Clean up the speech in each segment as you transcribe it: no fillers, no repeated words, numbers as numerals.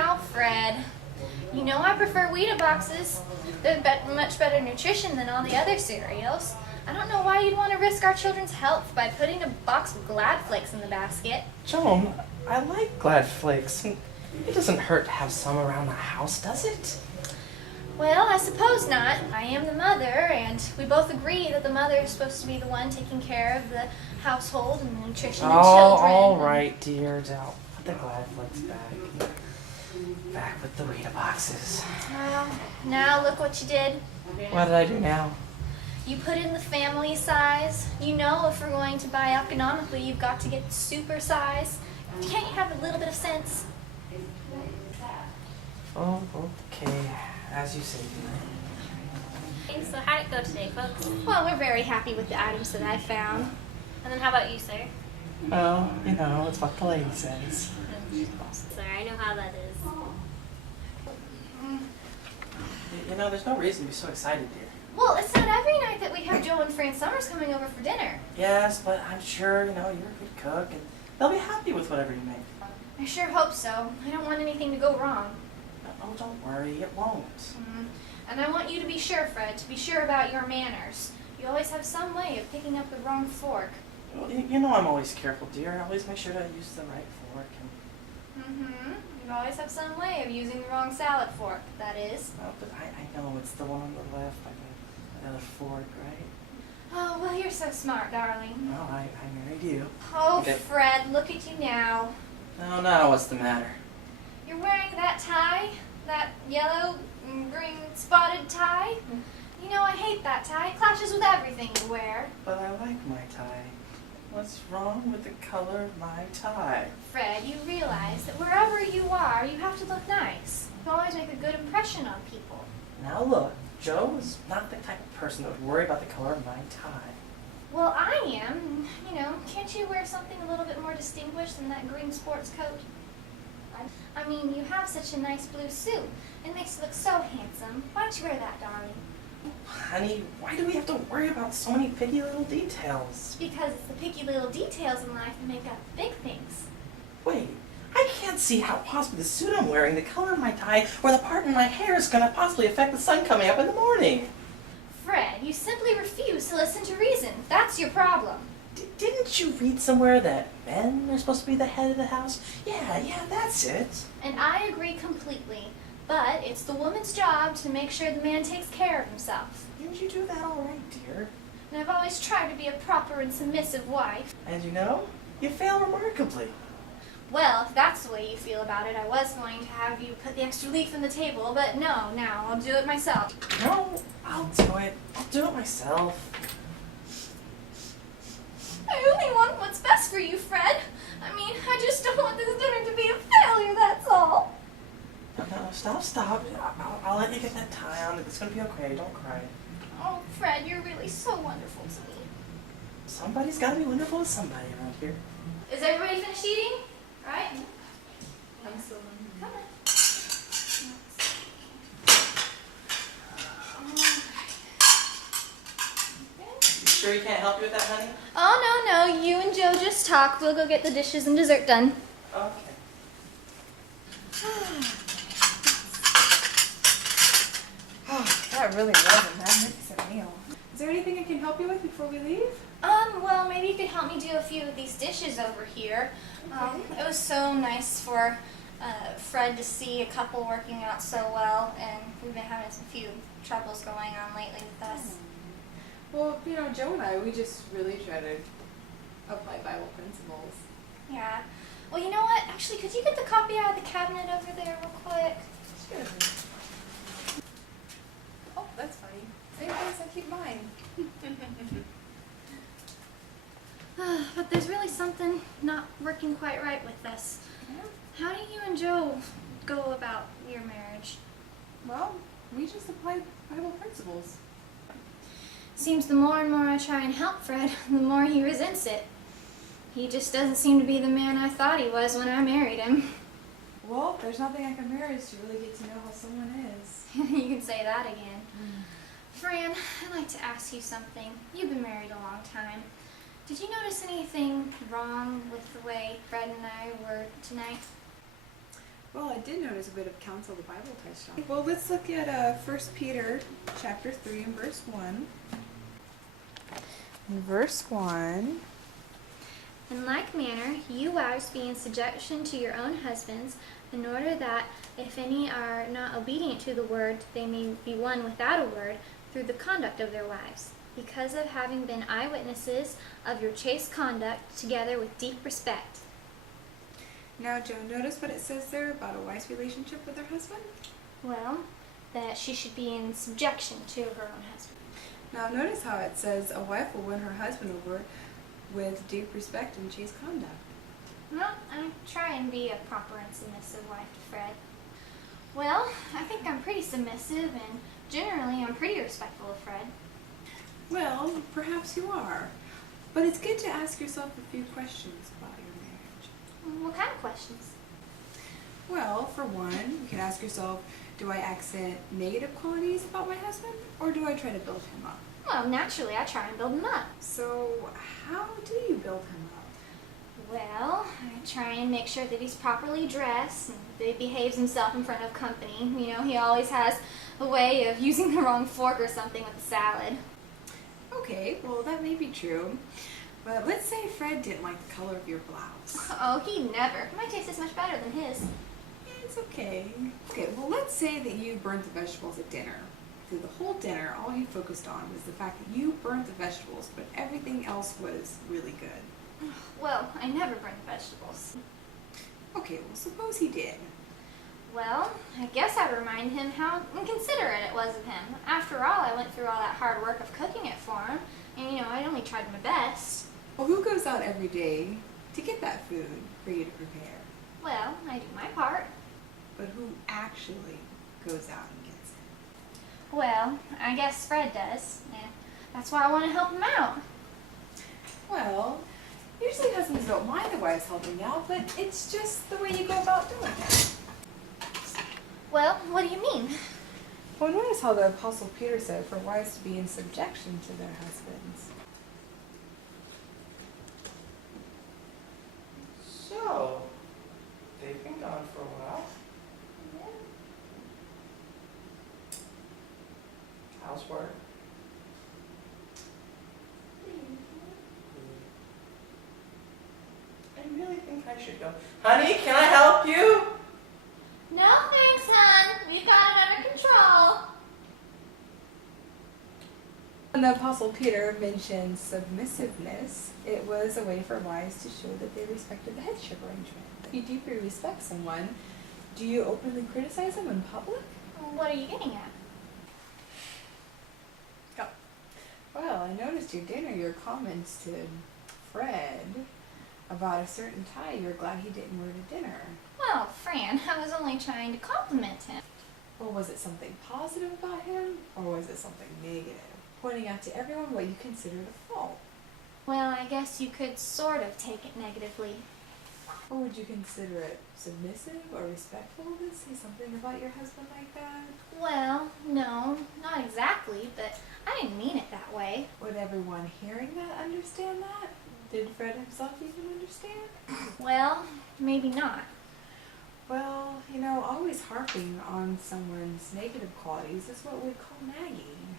Now, Fred, you know I prefer Wheatie boxes. They're much better nutrition than all the other cereals. I don't know why you'd want to risk our children's health by putting a box of Glad Flakes in the basket. Joan, I like Glad Flakes. It doesn't hurt to have some around the house, does it? Well, I suppose not. I am the mother, and we both agree that the mother is supposed to be the one taking care of the household and the nutrition of children. All right, dear. Now, put the Glad Flakes back. Back with the Wheatie boxes. Well, now look what you did. What did I do now? You put in the family size. You know if we're going to buy economically, you've got to get the super size. Can't you have a little bit of sense? Oh, okay. As you say. Okay, so how'd it go today, folks? Well, we're very happy with the items that I found. And then how about you, sir? Well, you know, it's what the lady says. Sir, I know how that is. You know, there's no reason to be so excited, dear. Well, it's not every night that we have Joe and Fran Summers coming over for dinner. Yes, but I'm sure, you know, you're a good cook, and they'll be happy with whatever you make. I sure hope so. I don't want anything to go wrong. Oh, don't worry, it won't. And I want you to be sure, Fred, to be sure about your manners. You always have some way of picking up the wrong fork. Well, you know I'm always careful, dear. I always make sure to use the right fork. You always have some way of using the wrong salad fork, that is. Oh, but I know it's the one on the left by the other fork, right? Oh, well, you're so smart, darling. Well, I married you. Oh, Okay. Fred, look at you now. Oh, no, what's the matter? You're wearing that tie, that yellow and green spotted tie. You know I hate that tie. It clashes with everything you wear. But I like my tie. What's wrong with the color of my tie? Fred, you realize that wherever you are, you have to look nice. You always make a good impression on people. Now look, Joe is not the type of person that would worry about the color of my tie. Well, I am. You know, can't you wear something a little bit more distinguished than that green sports coat? I mean, you have such a nice blue suit. It makes you look so handsome. Why don't you wear that, darling? Honey, why do we have to worry about so many picky little details? Because it's the picky little details in life that make up the big things. Wait, I can't see how possibly the suit I'm wearing, the color of my tie, or the part in my hair is going to possibly affect the sun coming up in the morning. Fred, you simply refuse to listen to reason. That's your problem. Didn't you read somewhere that men are supposed to be the head of the house? Yeah, that's it. And I agree completely. But it's the woman's job to make sure the man takes care of himself. Didn't you do that all right, dear? And I've always tried to be a proper and submissive wife. And you know, you fail remarkably. Well, if that's the way you feel about it, I was going to have you put the extra leaf in the table, but no, now I'll do it myself. No, I'll do it. I'll do it myself. I only want what's best for you, Fred. I mean, I just don't want this dinner to be a failure, that's all. No, stop. I'll let you get that tie on. It's going to be okay. Don't cry. Oh, Fred, you're really so wonderful to me. Somebody's got to be wonderful to somebody around here. Is everybody finished eating? All right. I'm still Come on. You sure you can't help you with that, honey? Oh, no. You and Joe just talk. We'll go get the dishes and dessert done. Okay. That really was a magnificent meal. Is there anything I can help you with before we leave? Well, maybe you could help me do a few of these dishes over here. It was so nice for Fred to see a couple working out so well, and we've been having a few troubles going on lately with us. Well, you know, Joe and I, we just really try to apply Bible principles. Yeah. Well, you know what? Actually, could you get the copy out of the cabinet over there real quick? Sure. Oh, that's funny. Same place I keep mine. But there's really something not working quite right with this. Yeah. How do you and Joe go about your marriage? Well, we just apply Bible principles. Seems the more and more I try and help Fred, the more he resents it. He just doesn't seem to be the man I thought he was when I married him. Well, there's nothing like a marriage to really get to know how someone is. You can say that again. Fran, I'd like to ask you something. You've been married a long time. Did you notice anything wrong with the way Fred and I were tonight? Well, I did notice a bit of counsel the Bible touched on. Well, let's look at 1 Peter chapter 3 and verse 1. In verse 1, In like manner, you wives be in subjection to your own husbands, in order that, if any are not obedient to the word, they may be won without a word through the conduct of their wives, because of having been eyewitnesses of your chaste conduct, together with deep respect. now Joan, notice what it says there about a wife's relationship with her husband? Well, that she should be in subjection to her own husband. Now notice how it says a wife will win her husband over with deep respect and chaste conduct. Well, I try and be a proper and submissive wife to Fred. Well, I think I'm pretty submissive, and generally I'm pretty respectful of Fred. Well, perhaps you are. But it's good to ask yourself a few questions about your marriage. What kind of questions? Well, for one, you can ask yourself, do I accent negative qualities about my husband, or do I try to build him up? Well, naturally I try and build him up. So, how do you build him up? Well, I try and make sure that he's properly dressed and that he behaves himself in front of company. You know, he always has a way of using the wrong fork or something with the salad. Okay, well, that may be true. But let's say Fred didn't like the color of your blouse. Oh, he never. My taste is much better than his. It's okay. Okay, well, let's say that you burnt the vegetables at dinner. Through the whole dinner, all he focused on was the fact that you burnt the vegetables, but everything else was really good. Well, I never burn vegetables. Okay, well, suppose he did. Well, I guess I'd remind him how inconsiderate it was of him. After all, I went through all that hard work of cooking it for him, and I only tried my best. Well, who goes out every day to get that food for you to prepare? Well, I do my part. But who actually goes out and gets it? Well, I guess Fred does, and that's why I want to help him out. Well, usually husbands don't mind the wives helping out, but it's just the way you go about doing it. Well, what do you mean? Well, notice how the Apostle Peter said for wives to be in subjection to their husbands. So, they've been gone for a while. Housework. I really think I should go. Honey, can I help you? No thanks, hon. We've got it under control. When the Apostle Peter mentioned submissiveness, it was a way for wives to show that they respected the headship arrangement. If you deeply respect someone, do you openly criticize them in public? What are you getting at? Well, I noticed your dinner, your comments to Fred about a certain tie you're glad he didn't wear to dinner. Well, Fran, I was only trying to compliment him. Well, was it something positive about him, or was it something negative? Pointing out to everyone what you consider the fault. Well, I guess you could sort of take it negatively. Or would you consider it submissive or respectful to say something about your husband like that? Well, no, not exactly, but I didn't mean it that way. Would everyone hearing that understand that? Did Fred himself even understand? Well, maybe not. Well, always harping on someone's negative qualities is what we call nagging.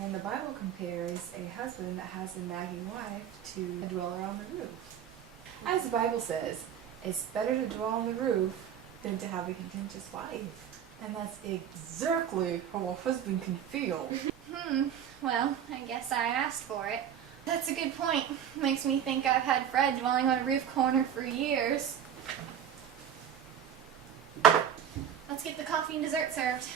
And the Bible compares a husband that has a nagging wife to a dweller on the roof. As the Bible says, it's better to dwell on the roof than to have a contentious wife. And that's exactly how a husband can feel. Well, I guess I asked for it. That's a good point. Makes me think I've had Fred dwelling on a roof corner for years. Let's get the coffee and dessert served.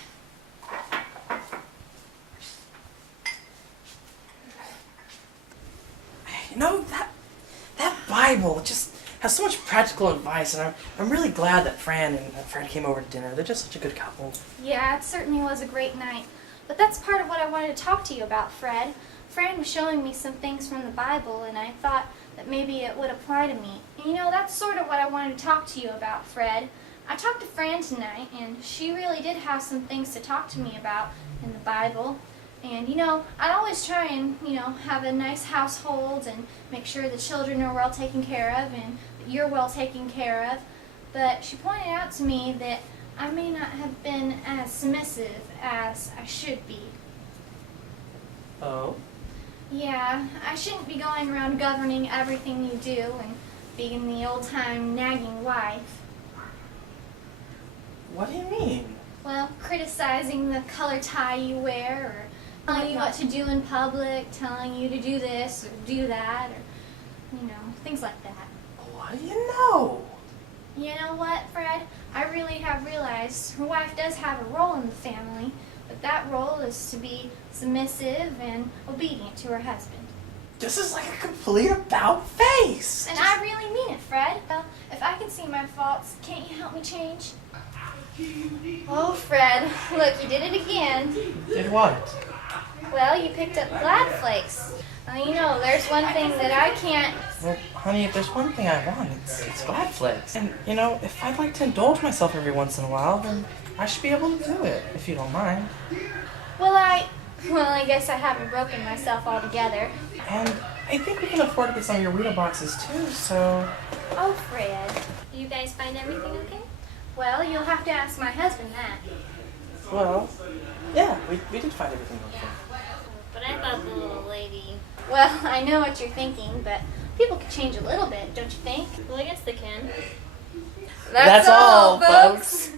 That Bible just has so much practical advice, and I'm really glad that Fran and Fred came over to dinner. They're just such a good couple. Yeah, it certainly was a great night. But that's part of what I wanted to talk to you about, Fred. Fran was showing me some things from the Bible, and I thought that maybe it would apply to me. And that's sort of what I wanted to talk to you about, Fred. I talked to Fran tonight, and she really did have some things to talk to me about in the Bible. And, I always try and, have a nice household and make sure the children are well taken care of and that you're well taken care of. but she pointed out to me that I may not have been as submissive as I should be. Oh? Yeah, I shouldn't be going around governing everything you do and being the old-time nagging wife. What do you mean? Well, criticizing the color tie you wear, or telling you what to do in public, telling you to do this or do that, or, things like that. What do you know? You know what, Fred? I really have realized her wife does have a role in the family, but that role is to be submissive and obedient to her husband. This is like a complete about-face. And I really mean it, Fred. Well, if I can see my faults, can't you help me change? Oh, Fred, look, you did it again. Did what? Well, you picked up glad flakes. There's one thing that I can't... Well, honey, if there's one thing I want, it's glad flakes. And, if I'd like to indulge myself every once in a while, then I should be able to do it, if you don't mind. Well, I guess I haven't broken myself altogether. And I think we can afford to get some of your Rita boxes, too, so... Oh, Fred. Do you guys find everything okay? Well, you'll have to ask my husband that. Well, yeah, we did find everything okay. But I thought the little lady... Well, I know what you're thinking, but people can change a little bit, don't you think? Well, I guess they can. That's all, folks.